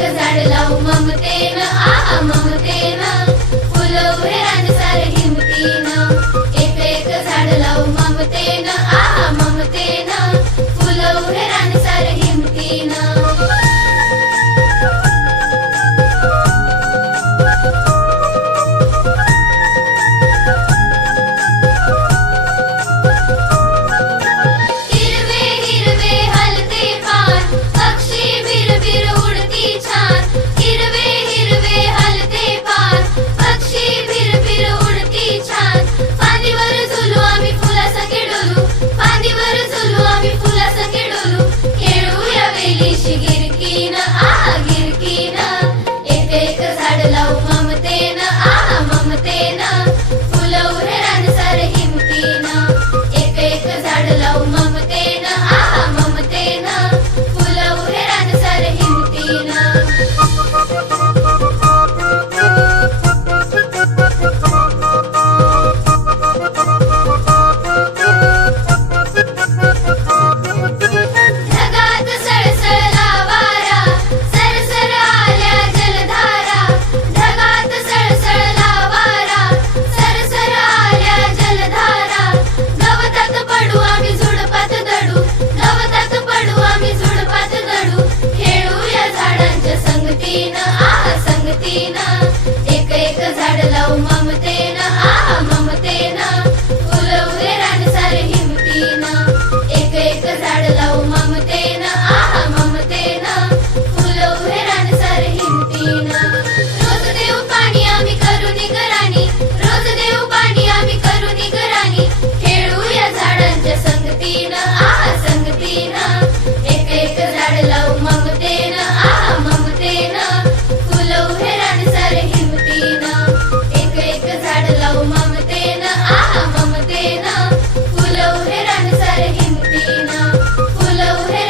एक झाड लावू? ममतेन आ ममते the love